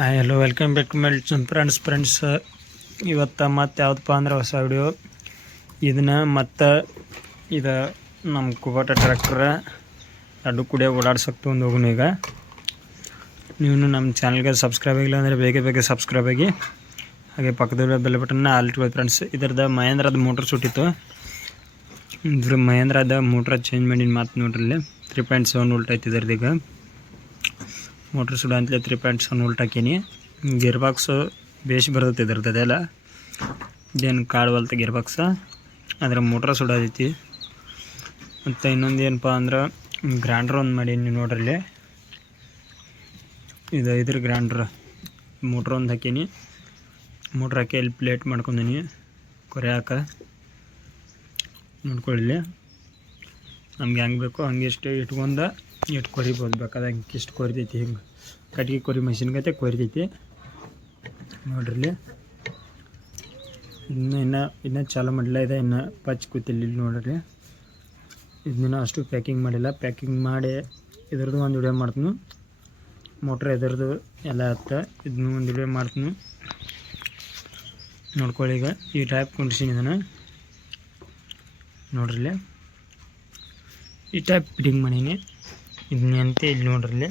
Hi hello welcome back to my friends ಇವತ್ತು ಮತ್ತೆ ಯಾವುದಪ್ಪ ಅಂದ್ರೆ ಹೊಸ ವಿಡಿಯೋ ಇದನ್ನ ಮತ್ತು ಇದು ನಮ್ಮ ಕುಬೋಟ ಟ್ರ್ಯಾಕ್ಟರ್ ಎರಡು ಕೂಡ ಓಡಾಡ್ಸೋಕೆ ತೊಗೊಂಡು ಹೋಗೋಣ. ಈಗ ನೀವು ನಮ್ಮ ಚಾನಲ್ಗೆ ಸಬ್ಸ್ಕ್ರೈಬ್ ಆಗಿಲ್ಲ ಅಂದರೆ ಬೇಗ ಸಬ್ಸ್ಕ್ರೈಬ್ ಆಗಿ ಹಾಗೆ ಪಕ್ಕದ ಬೆಲ್ ಬಟನ್ನ ಆಲ್ಟ್ಕೊಳ್ಳಿ ಫ್ರೆಂಡ್ಸ್. ಇದರದ ಮಹೇಂದ್ರದ ಮೋಟ್ರ್ ಸುಟ್ಟಿತ್ತು. ಇದ್ರ ಮಹೇಂದ್ರದ ಮೋಟ್ರ್ ಚೇಂಜ್ ಮಾಡಿ ಮಾತು ನೋಡ್ರಲ್ಲಿ 3.7 ವೋಲ್ಟ್ ಐತಿ ಇದ್ರದ್ದು. ಈಗ ಮೋಟ್ರ್ ಸುಡ ಅಂತಲೇ 3.7 ವೋಲ್ಟ್ ಹಾಕೀನಿ. ಗೇರ್ ಬಾಕ್ಸು ಬೇಸ್ ಬರ್ತೈತೆ ಇದ್ರದ್ದು, ಅದೆಲ್ಲ ಇದೇನು ಕಾಡುವಲ್ತ ಗೇರ್ ಬಾಕ್ಸ, ಅದರ ಮೋಟ್ರ್ ಸುಡೋದೈತಿ. ಮತ್ತು ಇನ್ನೊಂದು ಏನಪ್ಪ ಅಂದ್ರೆ ಗ್ರೈಂಡ್ರ್ ಒಂದು ಮಾಡೀನಿ ನೋಡ್ರಲ್ಲಿ. ಇದು ಇದ್ರ ಗ್ರೈಂಡ್ರ್ ಮೋಟ್ರ್ ಒಂದು ಹಾಕೀನಿ. ಮೋಟ್ರ್ ಹಾಕಿ ಇಲ್ಲಿ ಪ್ಲೇಟ್ ಮಾಡ್ಕೊಂಡೀನಿ ಕೊರೆಯಾಕ. ನೋಡ್ಕೊಳ್ಳಿ ನಮ್ಗೆ ಹೆಂಗೆ ಬೇಕೋ ಹಂಗೆ ಇಷ್ಟು ಇಟ್ಕೊಂಡು ಇಟ್ಟು ಕೊರಿಬೋದು. ಬೇಕಾದಂಗೆ ಇಷ್ಟು ಕೊರಿತೈತಿ. ಹಿಂಗೆ ಕಟ್ಗೆ ಕೊರಿ ಮಷಿನ್ಗತೆ ಕೊರಿತೈತಿ ನೋಡ್ರಿ. ಇನ್ನೂ ಚಾಲು ಮಾಡಿಲ್ಲ. ಇದೆ ಇನ್ನು ಪಚ್ ಕೂತಿಲ್ಲ ಇಲ್ಲಿ ನೋಡ್ರಿ. ಇದನ್ನ ಅಷ್ಟು ಪ್ಯಾಕಿಂಗ್ ಮಾಡಿಲ್ಲ. ಪ್ಯಾಕಿಂಗ್ ಮಾಡಿ ಇದ್ರದ್ದು ಒಂದು ವಿಡಿಯೋ ಮಾಡ್ತೀನಿ. ಮೋಟ್ರ್ ಇದರದ್ದು ಎಲ್ಲ ಹತ್ತ ಇದನ್ನು ಒಂದು ವಿಡಿಯೋ ಮಾಡ್ತೀನಿ ನೋಡ್ಕೊಳ್ಳಿ. ಈಗ ಈ ಟೈಪ್ ಕೊಂಡಿಸಿನಿ ಇದನ್ನು ನೋಡ್ರಿ. ಈ ಟೈಪ್ ಫಿಟ್ಟಿಂಗ್ ಮಾಡೀನಿ ಇದನ್ನಂತೆ. ಇಲ್ಲಿ ನೋಡ್ರಲ್ಲಿ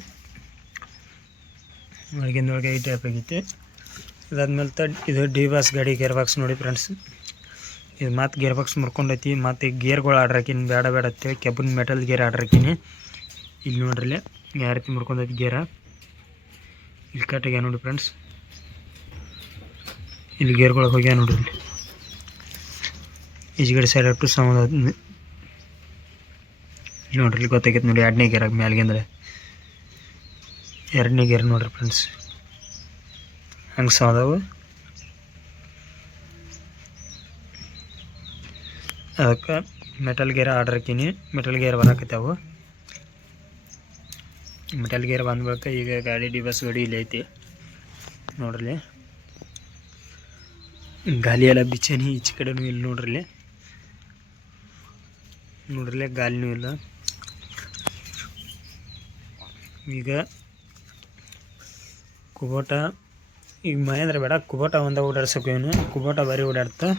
ಒಳಗೆ ಈ ಟೈಪ್ ಆಗೈತಿ. ಇದಾದ್ಮೇಲೆ ಇದು ಡಿ ಬಾಸ್ ಗಾಡಿ ಗೇರ್ ಬಾಕ್ಸ್ ನೋಡಿ ಫ್ರೆಂಡ್ಸ್. ಇದು ಮತ್ತೆ ಗೇರ್ ಬಾಕ್ಸ್ ಮುರ್ಕೊಂಡೈತಿ. ಮತ್ತು ಗೇರ್ಗಳು ಆರ್ಡ್ರ್ ಹಾಕೀನಿ. ಬೇಡ ಅಂತೇಳಿ ಕೆಬ್ಬನ್ ಮೆಟಲ್ ಗೇರ್ ಆರ್ಡ್ರ್ ಹಾಕೀನಿ. ಇಲ್ಲಿ ನೋಡ್ರಲ್ಲಿ ಯಾವ ರೀತಿ ಮುರ್ಕೊಂಡೈತಿ ಗೇರ. ಇಲ್ಲಿ ಕಟ್ಟಾಗ್ಯ ನೋಡಿ ಫ್ರೆಂಡ್ಸ್. ಇಲ್ಲಿ ಗೇರ್ಗಳಿಗೆ ಹೋಗ್ಯ ನೋಡ್ರಿ. ಈಚೆಗಡೆ ಸೈಡ್ ಅಟ್ಟು ಸೌಂಡ್ ಇಲ್ಲಿ ನೋಡ್ರಿ ಗೊತ್ತಾಗೈತೆ ನೋಡಿ. ಎರಡನೇ ಗೇರ್ ಮ್ಯಾಲ್ಗೆ ಅಂದರೆ ಎರಡನೇ ಗೇರ್ ನೋಡ್ರಿ ಫ್ರೆಂಡ್ಸ್ ಹಂಗೆ ಸೌಂದವು. ಅದಕ್ಕೆ ಮೆಟಲ್ ಗೇರ್ ಆರ್ಡ್ರ್ ಹಾಕೀನಿ. ಮೆಟಲ್ ಗೇರ್ ಬರಾಕತ್ತಾವು. ಮೆಟಲ್ ಗೇರ್ ಬಂದ ಬಳಿಕ ಈಗ ಗಾಡಿ ಡಿ ಬಸ್ ಗಾಡಿ ಇಲ್ಲಿ ಐತಿ ನೋಡ್ರಿ. ಗಾಲಿ ಎಲ್ಲ ಬಿಚ್ಚೇನಿ ಈಚೆ ಕಡೆನೂ ಇಲ್ಲಿ ನೋಡ್ರಿ. ಗಾಲಿನೂ ಇಲ್ಲ. ಈಗ ಕುಬೋಟ ಈಗ ಮಹೇಂದ್ರ ಬೇಡ, ಕುಬೋಟ ಒಂದ ಓಡಾಡ್ಸೋಕೆ ಏನು. ಕುಬೋಟ ಬಾರಿ ಓಡಾಡ್ತಾ.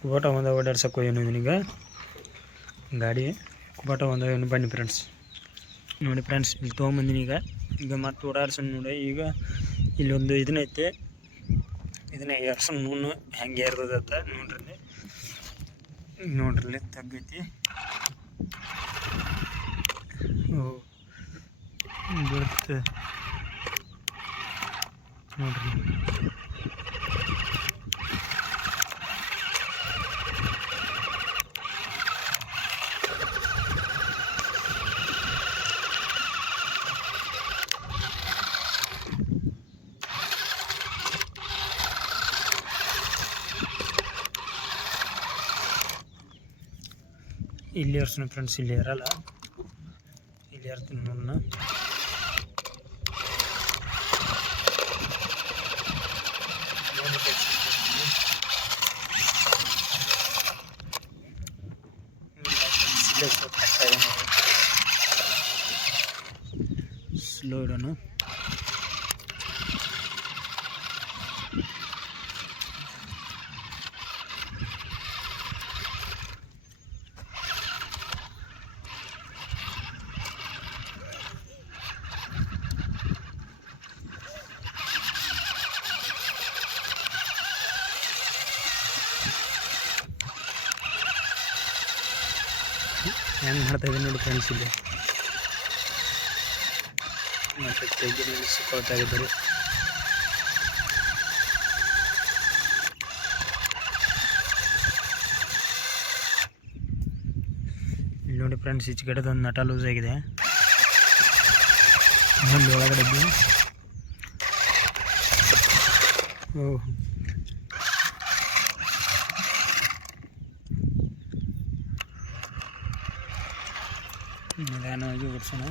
ಕುಬೋಟ ಒಂದ ಓಡಾಡ್ಸೋಕೆ ಏನು ಇದನ್ನೀಗ ಗಾಡಿ ಕುಬೋಟ ಒಂದ ಏನು. ಬನ್ನಿ ಫ್ರೆಂಡ್ಸ್ ನೋಡಿ ಫ್ರೆಂಡ್ಸ್, ಇಲ್ಲಿ ತೊಗೊಂಬಂದಿನಿ. ಈಗ ಮತ್ತೆ ಓಡಾಡ್ಸೋಣ ನೋಡಿ. ಈಗ ಇಲ್ಲೊಂದು ಇದನ್ನೈತೆ, ಇದನ್ನ ಏರ್ಸೋಣ ನೂನು ಹೆಂಗೆ ಏರ್ದತ್ತ ನೋಡ್ರಿ ತಗ್ಗೈತಿ. ಬರುತ್ತೆ ನೋಡ್ರಿ. ಇಲ್ಲಿ ಏರ್ಸೋಣ ಫ್ರೆಂಡ್ಸ್. ಇಲ್ಲಿ ಇರಲ್ಲ, ಇಲ್ಲಿ ಏರ್ತೀನಿ ನೋಡೋಣ. ಸ್ಲೋ ಇಡೋಣ. ಹೆಂಗೆ ಮಾಡ್ತಾ ಇದ್ದೀನಿ ನೋಡಿ ಫ್ರೆಂಡ್ಸ್. ಇಲ್ಲಿ ಮತ್ತು ತೆಗಿ ನಿಲ್ಲಿಸಿಕೊಳ್ತಾ ಇದ್ದಾರೆ. ಇಲ್ಲಿ ನೋಡಿ ಫ್ರೆಂಡ್ಸ್, ಈಚೆ ಕಡೆದೊಂದು ನಟ ಲೂಸ್ ಆಗಿದೆ. ಇನ್ನೊಂದು ಒಳಗಡೆ ಓಹ್ ನಿಧಾನವಾಗಿ ಓಡಿಸೋಣ.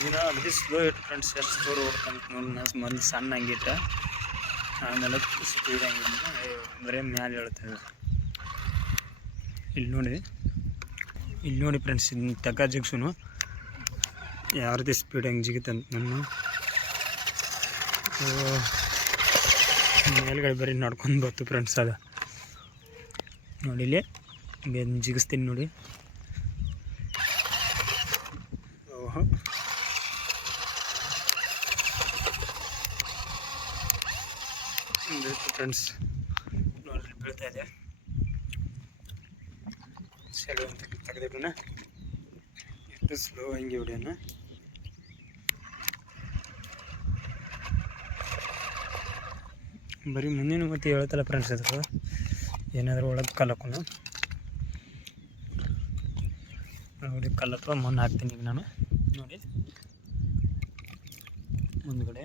ಇದನ್ನ ಅಗದಿ ಸ್ಲೋ ಇಟ್ಟು ಫ್ರೆಂಡ್ಸ್, ಎಷ್ಟು ಸ್ಲೋ ಓಡ್ತಂತ ನೋಡಿ. ಮೊದಲು ಸಣ್ಣ ಹಂಗಿಟ್ಟ, ಆಮೇಲೆ ಸ್ಪೀಡ್ ಹಂಗಿದ್ದ ಬರೀ ಮ್ಯಾಲೆ ಹೇಳ್ತದೆ. ಇಲ್ಲಿ ನೋಡಿ ಫ್ರೆಂಡ್ಸ್, ಇದನ್ನ ತಕ ಜಿಗ್ಸುನು ಯಾವ ರೀತಿ ಸ್ಪೀಡ್ ಹೆಂಗೆ ಜಿಗಿತಂತ ನನ್ನ ಮೇಲ್ಗಡೆ ಬರೀ ನಡ್ಕೊಂಡು ಬರ್ತು ಫ್ರೆಂಡ್ಸ್. ಅದು ನೋಡಿ ಇಲ್ಲಿ ಜಿಗಿಸ್ತೀನಿ ನೋಡಿ. ಓಹೋ, ಫ್ರೆಂಡ್ಸ್ ನೋಡಿ ಬೀಳ್ತಾ ಇದೆ. ಸೆಲ್ವ ಅಂತ ತೆಗೆದಿಡೋಣ. ಎಷ್ಟು ಸ್ಲೋ ಹಿಂಗೆ ಹೊಡಿಯೋಣ. ಬರೀ ಮುಂದಿನ ಮತ್ತೆ ಹೇಳ್ತಲ್ಲ ಫ್ರೆಂಡ್ಸ್, ಅದು ಏನಾದರೂ ಒಳಗೆ ಕಲ್ಲಕ್ಕೂ ನೋಡಿ, ಕಲ್ಲು ಅಥವಾ ಮಣ್ಣು ಹಾಕ್ತೀನಿ ಈಗ ನಾನು. ನೋಡಿ ಮುಂದ್ಗಡೆ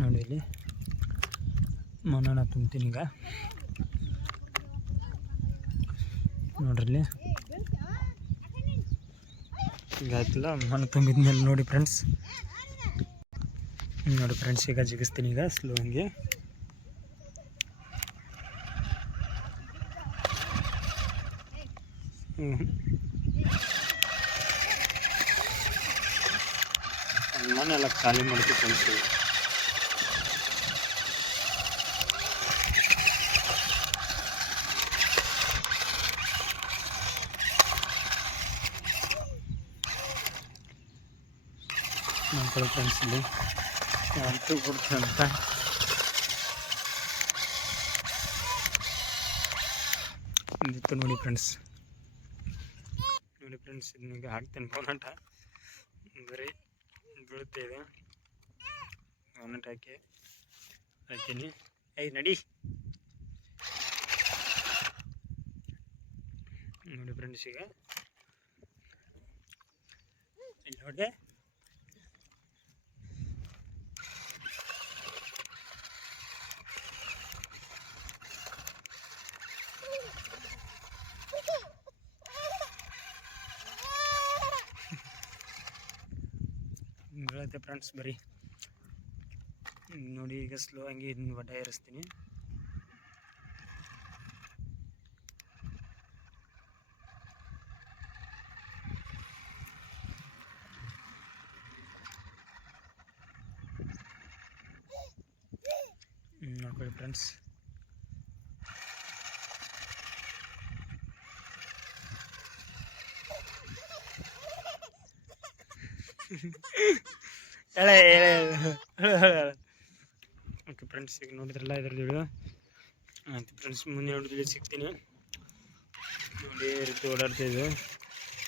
ನೋಡಿ ಇಲ್ಲಿ ಮಣ್ಣನ್ನು ತುಂಬ್ತೀನಿ ಈಗ. ನೋಡ್ರಿ ಈಗ ಆಯ್ತಿಲ್ಲ, ಮಣ್ಣು ತುಂಬಿದ್ಮೇಲೆ ನೋಡಿ ಫ್ರೆಂಡ್ಸ್, ಈಗ ಜಿಗಿಸ್ತೀನಿ ಈಗ ಸ್ಲೋ ಹಂಗೆ. ಮನೆಲ್ಲ ಖಾಲಿ ಮಾಡ್ತೀವಿ ಫ್ರೆಂಡ್ಸ್. ನಮ್ಮ ಫ್ರೆಂಡ್ಸ್ ಇಲ್ಲಿ ಅಂತೂ ಕೊಡ್ತೀನಿ ಅಂತ ಇತ್ತು ನೋಡಿ ಫ್ರೆಂಡ್ಸ್. ಇದನ್ನೀಗ ಹಾಕ್ತೇನೆ ಬೋನಟ. ಬರೀ ಬೀಳುತ್ತೆ ಇದೆ, ಬೋನಟ್ ಹಾಕ್ತೀನಿ. ನಡಿ ನೋಡಿ ಫ್ರೆಂಡ್ಸ್, ಈಗ ಇಲ್ಲಿ ನೋಡಿ ಬೀಳುತ್ತೆ ಫ್ರೆಂಡ್ಸ್. ಬರೀ ನೋಡಿ ಈಗ ಸ್ಲೋ ಹಂಗೆ ಇದನ್ನ ಬಡ್ಡ ಏರಿಸ್ತೀನಿ. ನೋಡ್ಕೊಳ್ಳಿ ಫ್ರೆಂಡ್ಸ್. ಓಕೆ ಫ್ರೆಂಡ್ಸ್, ಈಗ ನೋಡಿದ್ರಲ್ಲ ಇದ್ರದ್ದು ವಿಡಿಯೋ ಆಯ್ತು ಫ್ರೆಂಡ್ಸ್. ಮುಂದೆ ನೋಡಿದ್ರೆ ಸಿಗ್ತೀನಿ ನೋಡಿ. ಈ ರೀತಿ ಓಡಾಡ್ತಾಯಿದ್ದು,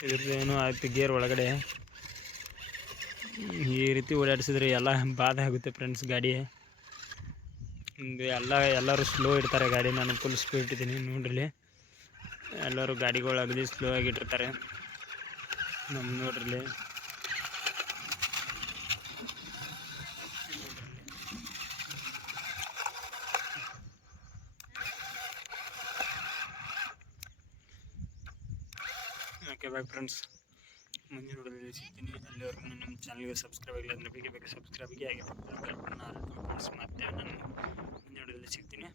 ಇದ್ರದ್ದು ಏನೋ ಆಯ್ತು ಗೇರ್ ಒಳಗಡೆ ಈ ರೀತಿ ಓಡಾಡಿಸಿದ್ರೆ ಎಲ್ಲ ಬಾಧೆ ಆಗುತ್ತೆ ಫ್ರೆಂಡ್ಸ್ ಗಾಡಿ. ಎಲ್ಲರೂ ಸ್ಲೋ ಇಡ್ತಾರೆ ಗಾಡಿ, ನಾನು ಫುಲ್ ಸ್ಪೀಡ್ ಇಟ್ಟಿದ್ದೀನಿ ನೋಡ್ರಿ. ಎಲ್ಲರೂ ಗಾಡಿಗಳು ಅಗದಿ ಸ್ಲೋ ಆಗಿಟ್ಟಿರ್ತಾರೆ. ನಮ್ಮ ನೋಡ್ರಿ ಓಕೆ ಬಾಯ್ ಫ್ರೆಂಡ್ಸ್. ಮುಂದಿನ ವಿಡಿಯೋದಲ್ಲಿ ಸಿಗ್ತೀನಿ. ಅಲ್ಲಿವರೆಗೂ ನಮ್ಮ ಚಾನಲ್ಗೆ ಸಬ್ಸ್ಕ್ರೈಬ್ ಆಗಿಲ್ಲ ಅಂದರೆ ಬೇಗ ಸಬ್ಸ್ಕ್ರೈಬ್ ಆಗಿ ಫ್ರೆಂಡ್ಸ್. ಮತ್ತೆ ನಾನು ಮುಂದಿನ ವಿಡಿಯೋದಲ್ಲಿ ಸಿಗ್ತೀನಿ.